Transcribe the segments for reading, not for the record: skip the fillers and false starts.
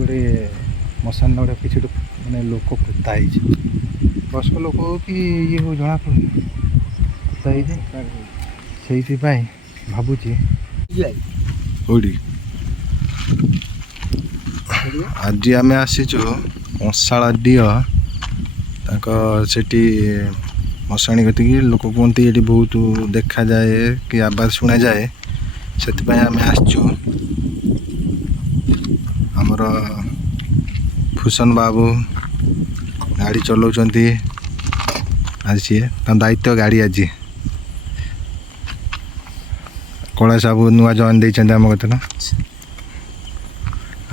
गोटे मशान गोटे किसी मानने लोक पोता बयस्क लोक हो कि ये हो जना पड़े पोता भावुची आज आम आसीचु कंसाला डीह सेठी मशाणी गति लोक कहते ये बहुत देखा जाए कि आवाज शुणा जाए से आम आसचु आमर फूसन बाबू गाड़ी चलाउं आज सी दायित्व गाड़ी आज कला साबू नुआ जॉइन देते आम कत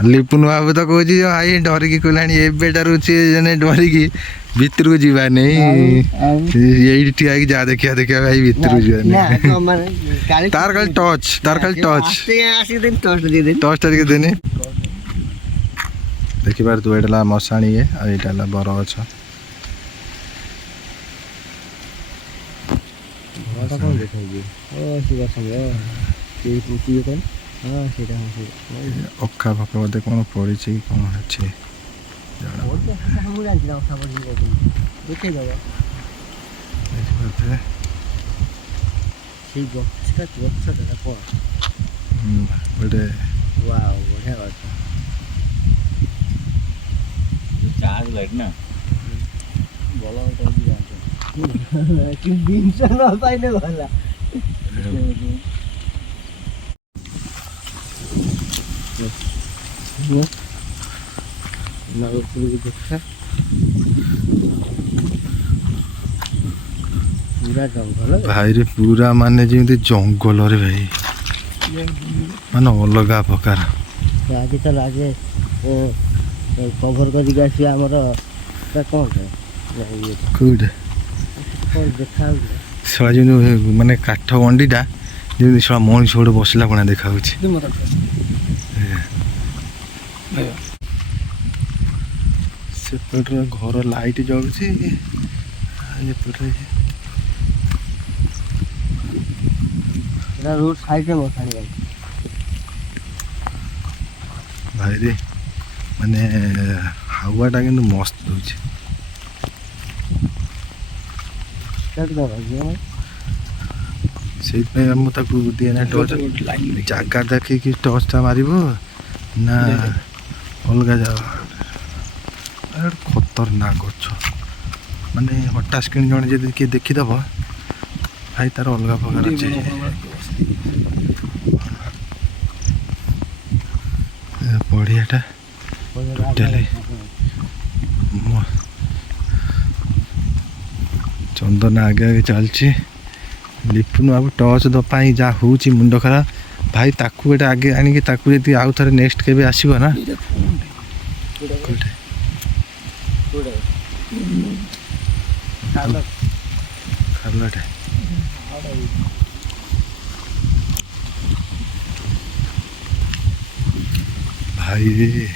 लिपुन बाबू तो कह भाई डरिकी कहलानी एबेटार सी डरिकी भितर को जीवा नहीं ये ठिया जा देखा देखा भाई भितर को जीवा तार खाली टच टच देनी देखिपार तू ये मशाणी ये आईटा बर गछ अखा फका बोधे कौन पड़ी कौन अच्छे चार्ज लाइट ना बोला भाई रे पूरा माने जमी जंगल रे भाई माने अलग प्रकार आगे चल आगे कभर कर साला जो माने काठ गंडीटा जमी साला मनीष गोटे बसला बना देखा सेपट घर लाइट जलुची रोड साइड में मशाणी भाई रे माने हावाटा कि मस्त दूची से दिए ना टर्च जगह देखिए टर्चटा मार ना अलग जाओ खतरनाक गछ माने हटाश कि जड़े जब किए देखीदब भाई तार अलग प्रकार अच्छे बढ़ियाटा टोटाली चंदन आगे आगे चलची लिपुन बाबू टच दपाई जहाँ हूँ मुंड खराब भाई ताकू गोटे आगे आनिकी ताकू यदि आउ थे नेक्स्ट के आसब ना खालटे भाई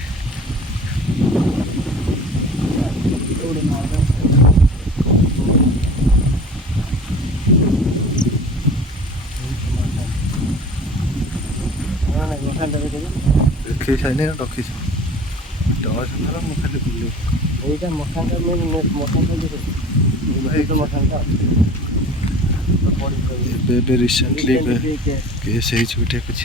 देखी साइने रखी खाली बुले रिसेंटली केस गोटे कुछ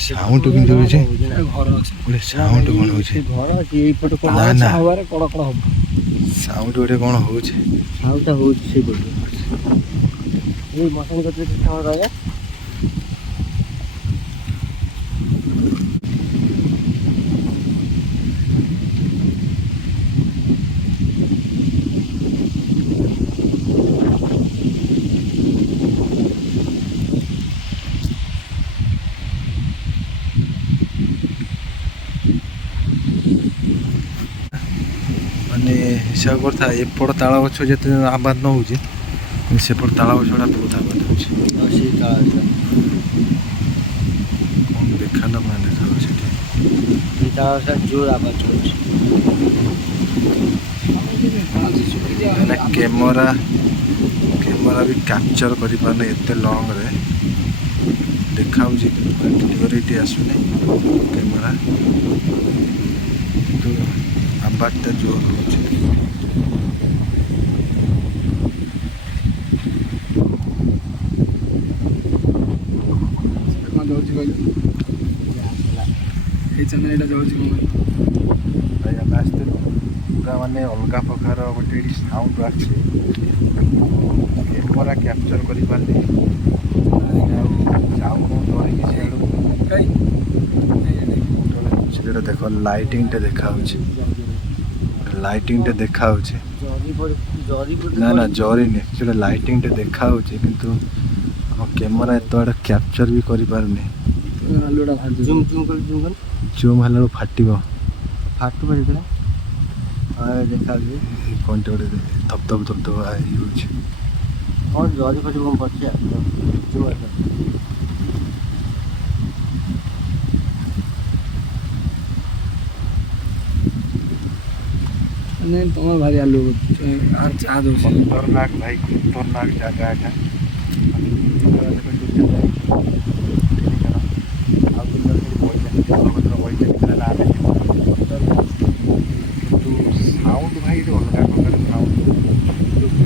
साउंड कि साउंड कौन हो साउंड गोटे कौन हो माने हिसाब करता एपट ताल गछ जिते आबाद न हो सेपट ताल गछ गुड़ा बहुत आबाद हो देखा ना मैंने देखा जोर आवाज कैमरा कैमरा भी कैप्चर कर पारे एत लंग रे ଦେଖାଉଛି କ୍ଲିଅରିଟି ଆସୁନି କ୍ୟାମେରା, କିନ୍ତୁ ଆବାଜଟା ଜୋର ହେଉଛି। କ'ଣ ଯାଉଛି କହିଲେ? ଏଇ ଚ୍ୟାନେଲଟା ଯାଉଛି କ'ଣ କହିଲେ? ଭାଇ ଆମେ ଆସିଥିଲୁ ପୁରା ମାନେ ଅଲଗା ପ୍ରକାର ଗୋଟେ ଏଠି ସାଉଣ୍ଡ ଆସୁଛି, କ୍ୟାମେରା କ୍ୟାପଚର କରିପାରିଲି ଆଉ ଯାଉନୁ ଧରିକି ସିଆଡ଼ୁ। ସେଟା ଦେଖ ଲାଇଟିଂଟା ଦେଖାହେଉଛି, ଲାଇଟିଂଟା ଦେଖାହେଉଛି। ନା ନା ଜରିନି, ସେଟା ଲାଇଟିଂଟା ଦେଖାହେଉଛି କିନ୍ତୁ ଆମ କ୍ୟାମେରା ଏତେ ବାଟ କ୍ୟାପଚର ବି କରିପାରୁନି। ଜୁମ୍ ହେଲା ବେଳକୁ ଫାଟିବ ଯେତେବେଳେ ଦେଖାଯାଉଛି କଣ୍ଟେ ଗୋଟେ ଧପ ଧପ ଇଏ ହେଉଛି। ଜରି ଫରି କ'ଣ ପଡ଼ିଛି ମାନେ ତମର ଭାରି ଆଲୁ ଚା ଦେଉଛି। ଖତରନାକ ଭାଇ, ଖତରନାକ ଜାଗା ଏଟା। ଆଉ ସାଉଣ୍ଡ ଭାଇ ଏଠି ଅଲଗା ପ୍ରକାର ସାଉଣ୍ଡ,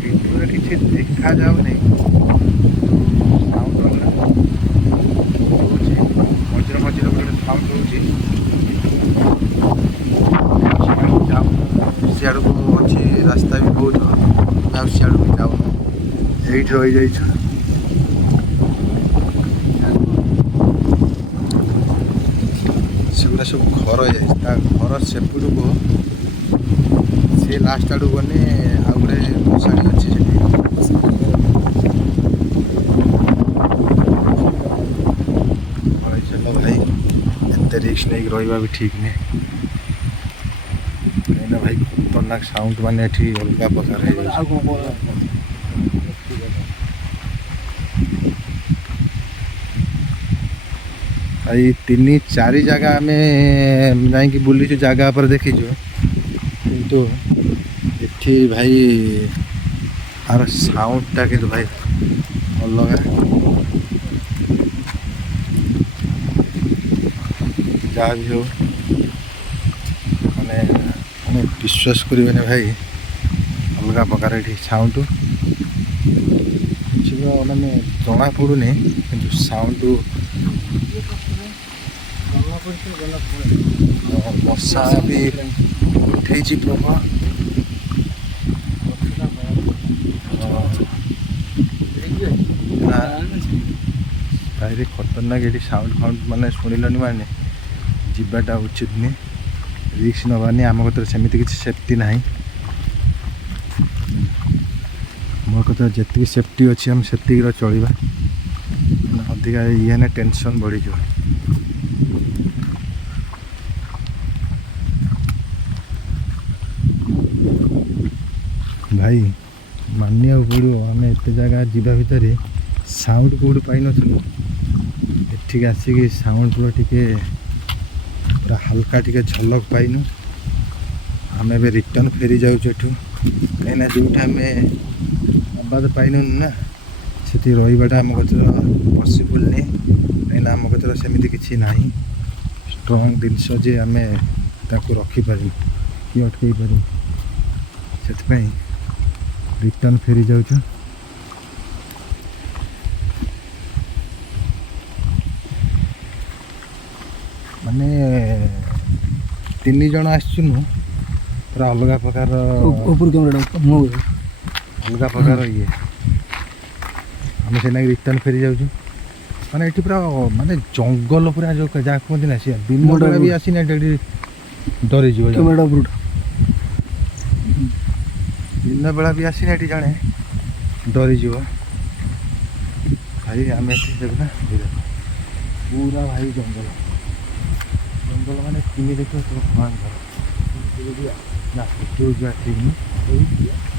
ଭିଡ଼ିଓରେ କିଛି ଦେଖାଯାଉନି, ସାଉଣ୍ଡ ଅଲଗା ହେଉଛି। ମଝିରେ ମଝିରେ ଗୋଟେ ସାଉଣ୍ଡ ହେଉଛି। ସିଆଡ଼କୁ ଅଛି ରାସ୍ତା ବି ବହୁତ, ଆଉ ସିଆଡ଼କୁ ଯାଉନୁ, ଏଇଠି ରହିଯାଇଛୁ। ସେଗୁଡ଼ା ସବୁ ଘର ହେଇଯାଇଛି, ତା ଘର ସେପଟକୁ ସେ ଲାଷ୍ଟ ଆଡ଼କୁ ଗଲେ ଆଉ ଗୋଟେ ମଶାଣି ଅଛି ସେଠି। ଚାଲ ଭାଇ, ଏତେ ରିକ୍ସ ନେଇକି ରହିବା ବି ଠିକ୍ ନୁହେଁ, କାହିଁକିନା ଭାଇ ଖତରନାକ ସାଉଣ୍ଡ ମାନେ ଏଠି ଅଲଗା ପ୍ରକାର ହେଇଯାଉଛି। ଭାଇ 3-4 ଜାଗା ଆମେ ଯାଇକି ବୁଲିଛୁ, ଜାଗା ଉପରେ ଦେଖିଛୁ, କିନ୍ତୁ ଏଠି ଭାଇ ଆର ସାଉଣ୍ଡଟା କିନ୍ତୁ ଭାଇ ଅଲଗା। ଯାହା ବି ହଉ ମାନେ ବିଶ୍ୱାସ କରିବେନି ଭାଇ, ଅଲଗା ପ୍ରକାର ଏଠି ସାଉଣ୍ଡ କିଛି ମାନେ ଜଣା ପଡ଼ୁନି, କିନ୍ତୁ ସାଉଣ୍ଡ ବର୍ଷା ବି ଉଠେଇଛି ପ୍ରବଳ। ଭାରି ଖତରନାକ ଏଠି ସାଉଣ୍ଡ ଫାଉଣ୍ଡ ମାନେ ଶୁଣିଲନି ମାନେ ଯିବାଟା ଉଚିତ ନୁହେଁ, ରିକ୍ସ ନେବାନି। ଆମ କତିରେ ସେମିତି କିଛି ସେଫ୍ଟି ନାହିଁ, ମୋ କତିରେ ଯେତିକି ସେଫ୍ଟି ଅଛି ଆମେ ସେତିକିର ଚଳିବା, ଅଧିକା ଇଏ ହେଲେ ଟେନସନ୍ ବଢ଼ିଯିବ। ଭାଇ ମାନିବାକୁ ପଡ଼ିବ, ଆମେ ଏତେ ଜାଗା ଯିବା ଭିତରେ ସାଉଣ୍ଡ କେଉଁଠୁ ପାଇନଥିଲୁ, ଏଠିକି ଆସିକି ସାଉଣ୍ଡ ପୁରା ହାଲକା ଟିକେ ଝଲକ ପାଇନୁ। ଆମେ ଏବେ ରିଟର୍ନ ଫେରି ଯାଉଛୁ ଏଠୁ, କାହିଁକିନା ଯେଉଁଠି ଆମେ ଆବାଜ ପାଇନୁନି ନା, ସେଠି ରହିବାଟା ଆମ କତିରେ ପସିବୁଲ୍ ନୁହେଁ, କାହିଁକିନା ଆମ କତିରେ ସେମିତି କିଛି ନାହିଁ ଷ୍ଟ୍ରଙ୍ଗ ଜିନିଷ ଯେ ଆମେ ତାକୁ ରଖିପାରିବୁ କି ଅଟକେଇ ପାରିବୁ। ସେଥିପାଇଁ ରିଟର୍ନ ଫେରି ଯାଉଛୁ। ମାନେ 3 ଜଣ ଆସିଛୁ, ପୁରା ଅଲଗା ପ୍ରକାର ଅଲଗା ପ୍ରକାର ଇଏ। ଆମେ ସେଇନାକି ରିଟର୍ନ ଫେରି ଯାଉଛୁ। ମାନେ ଏଠି ପୁରା ମାନେ ଜଙ୍ଗଲ ପୁରା, ଯେଉଁ ଯାହା କୁହନ୍ତି ନା, ସିଏ ଦିନ ବେଳା ବି ଆସିନା ଏଠି ଡରିଯିବ। ଦିନ ବେଳା ବି ଆସିନା ଏଠି ଜଣେ ଡରିଯିବ। ଭାଇ ଆମେ ଏଠି ଦେଖୁନା, ପୁରା ଭାଇ ଜଙ୍ଗଲ ମାନେ କିଣି ଦେଖିବ ତୋର ଭଗବାନ ଘର ନା, କେଉଁ ଯିବା ଠିକ୍ ନୁହେଁ।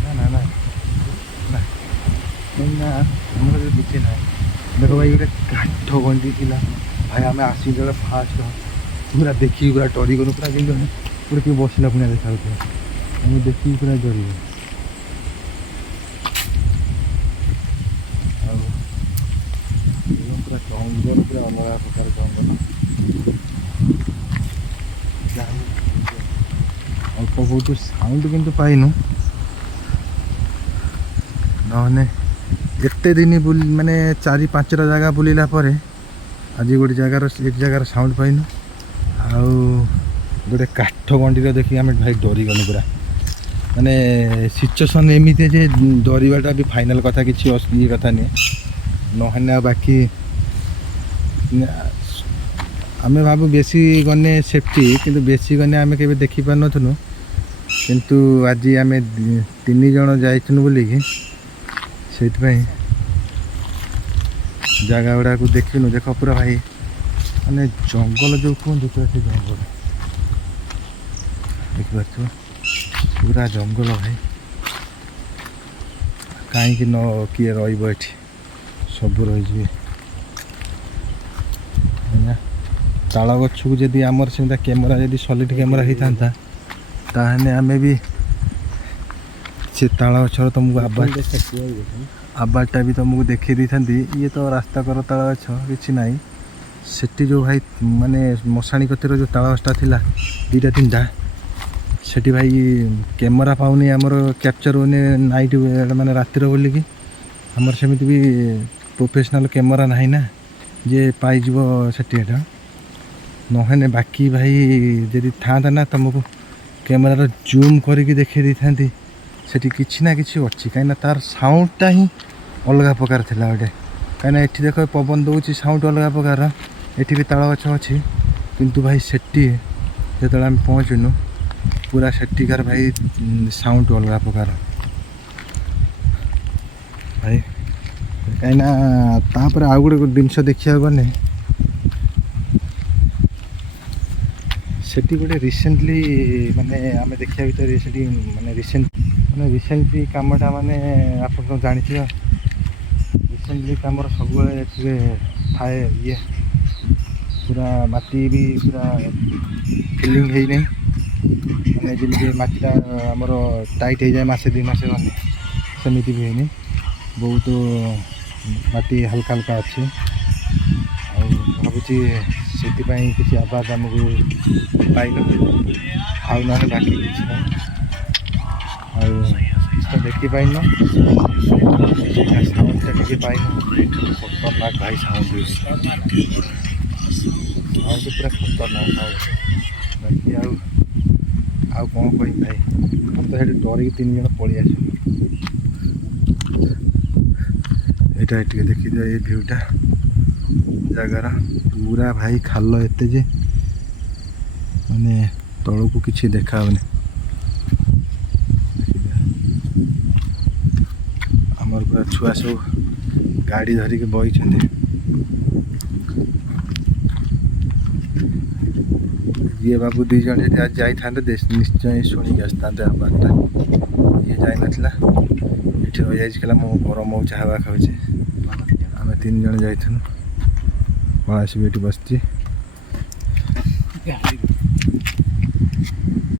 ନା ନା ନା ନା ନା, ଆମର କିଛି ନାହିଁ। ଦେଖ ଭାଇ ଗୋଟେ କାଠ ଗଣ୍ଡି ଥିଲା ଭାଇ, ଆମେ ଆସିକି ଯେତେବେଳେ ଫାଷ୍ଟ ପୁରା ଦେଖିକି ପୁରା ଡରିଗଲୁ, ପୁରା କିନ୍ତୁ ପୁରା କିଏ ବସିଲା ପୁଣି ଦେଖାଯାଉଥିଲା, ଆମେ ଦେଖିକି ପୁରା ଡରିଗଲୁ। ଆଉ ପୁରା ଜଙ୍ଗଲ ପୁରା ଅଲଗା ପ୍ରକାର ଜଙ୍ଗଲ। ଅଳ୍ପ ବହୁତ ସାଉଣ୍ଡ କିନ୍ତୁ ପାଇନୁ, ନହେଲେ ଏତେ ଦିନ ମାନେ 4-5ଟା ଜାଗା ବୁଲିଲା ପରେ ଆଜି ଗୋଟେ ଜାଗାର ସାଉଣ୍ଡ ପାଇନୁ। ଆଉ ଗୋଟେ କାଠ ଗଣ୍ଡିର ଦେଖିକି ଆମେ ଭାଇ ଡରିଗଲୁ ପୁରା। ମାନେ ସିଚୁଏସନ୍ ଏମିତି ଯେ ଡରିବାଟା ବି ଫାଇନାଲ୍ କଥା, କିଛି ଇଏ କଥା ନୁହେଁ। ନହେଲେ ଆଉ ବାକି ଆମେ ଭାବୁ ବେଶୀ ଗନେ ସେଫ୍ଟି, କିନ୍ତୁ ବେଶୀ ଗନେ ଆମେ କେବେ ଦେଖିପାରୁନଥିଲୁ। କିନ୍ତୁ ଆଜି ଆମେ 3 ଜଣ ଯାଇଥିଲୁ ବୋଲିକି ସେଇଥିପାଇଁ ଜାଗା ଗୁଡ଼ାକୁ ଦେଖିନୁ। ଦେଖ ପୁରା ଭାଇ ମାନେ ଜଙ୍ଗଲ ଯେଉଁ କୁହନ୍ତି ପୁରା ସେ ଜଙ୍ଗଲ ଦେଖିପାରୁଥିବ, ପୁରା ଜଙ୍ଗଲ ଭାଇ। କାହିଁକି କିଏ ରହିବ ଏଠି, ସବୁ ରହିଯିବେ। ତାଳ ଗଛକୁ ଯଦି ଆମର ସେମିତି କ୍ୟାମେରା, ଯଦି ସଲିଡ୍ କ୍ୟାମେରା ହେଇଥାନ୍ତା ତାହେଲେ ଆମେ ବି ସେ ତାଳ ଗଛର ତୁମକୁ ଆବାଜଟା ବି ତୁମକୁ ଦେଖେଇ ଦେଇଥାନ୍ତି। ଇଏ ତ ରାସ୍ତା କର ତାଳ ଗଛ କିଛି ନାହିଁ। ସେଠି ଯେଉଁ ଭାଇ ମାନେ ମଶାଣି କତିର ଯେଉଁ ତାଳ ଗଛଟା ଥିଲା 2-3ଟା, ସେଠି ଭାଇ କ୍ୟାମେରା ପାଉନି ଆମର, କ୍ୟାପଚର ହେଉନି ନାଇଟ୍ ମାନେ ରାତିର ବୋଲିକି। ଆମର ସେମିତି ବି ପ୍ରୋଫେସନାଲ୍ କ୍ୟାମେରା ନାହିଁ ନା ଯେ ପାଇଯିବ ସେଠି ଏଟା। ନହେଲେ ବାକି ଭାଇ ଯଦି ଥାଆନ୍ତା ନା ତୁମକୁ କ୍ୟାମେରାର ଜୁମ୍ କରିକି ଦେଖେଇ ଦେଇଥାନ୍ତି ସେଠି କିଛି ନା କିଛି ଅଛି। କାହିଁକିନା ତାର ସାଉଣ୍ଡଟା ହିଁ ଅଲଗା ପ୍ରକାର ଥିଲା ଗୋଟେ। କାହିଁକିନା ଏଠି ଦେଖ ପବନ ଦେଉଛି, ସାଉଣ୍ଡ ଅଲଗା ପ୍ରକାର। ଏଠି ବି ତାଳ ଗଛ ଅଛି, କିନ୍ତୁ ଭାଇ ସେଠି ଯେତେବେଳେ ଆମେ ପହଞ୍ଚିନୁ ପୁରା ସେଠିକାର ଭାଇ ସାଉଣ୍ଡ ଅଲଗା ପ୍ରକାର ଭାଇ। କାହିଁକିନା ତାପରେ ଆଉ ଗୋଟେ ଜିନିଷ ଦେଖିବାକୁ ଗଲେ ସେଠି ଗୋଟେ ରିସେଣ୍ଟଲି ମାନେ ଆମେ ଦେଖିବା ଭିତରେ ସେଠି ମାନେ ରିସେଣ୍ଟଲି କାମଟା ମାନେ ଆପଣ ତ ଜାଣିଥିବେ, ରିସେଣ୍ଟଲି କାମର ସବୁବେଳେ ଏଥିରେ ଥାଏ ଇଏ ପୁରା ମାଟି ବି ପୁରା ଫିଲିଂ ହେଇନାହିଁ। ମାନେ ଯେମିତି ମାଟିଟା ଆମର ଟାଇଟ୍ ହେଇଯାଏ 1-2 ମାସ ଗଲେ, ସେମିତି ବି ହେଇନି। ବହୁତ ମାଟି ହାଲକା ହାଲକା ଅଛି। ଆଉ ଭାବୁଛି ସେଥିପାଇଁ କିଛି ଆବାଜ ଆମକୁ ପାଇନୁ, ଆଉ ନହେଲେ ବାକି କିଛି ନାହିଁ। ଆଉ କିଛି ତ ଦେଖିପାଇନୁ, ସାଉଣ୍ଡଟା ଟିକେ ପାଇନୁ। ଖତରନାକ ଭାଇ ସାଉଣ୍ଡ, ସାଉଣ୍ଡ ପୁରା ଖତରନାକ ସାଉଣ୍ଡ। ବାକି ଆଉ କ'ଣ କହିବି ଭାଇ, ଆମେ ତ ସେଠି ଡରିକି 3 ଜଣ ପଳେଇ ଆସିଲୁ। ଏଇଟା ଟିକେ ଦେଖିଦିଅ ଏଇ ଭିୟୁଟା ଜାଗାର, ପୁରା ଭାଇ ଖାଲ ଏତେ ଯେ ମାନେ ତଳକୁ କିଛି ଦେଖାହେଉନି। ଆମର ପୁରା ଛୁଆ ସବୁ ଗାଡ଼ି ଧରିକି ବଇଛନ୍ତି। ଇଏ ବାବୁ 2 ଜଣ ଯଦି ଆଜି ଯାଇଥାନ୍ତେ ନିଶ୍ଚୟ ଶୁଣିକି ଆସିଥାନ୍ତେ ଆବାଜଟା। ଇଏ ଯାଇନଥିଲା, ଏଠି ରହିଯାଇଛି, କହିଲା ମୁଁ ଗରମ ହେଉଛି ହାୱା ଖାଉଛି। ଆମେ 3 ଜଣ ଯାଇଥିଲୁ, ପଳାଶି ବି ଏଠି ବସିଛି।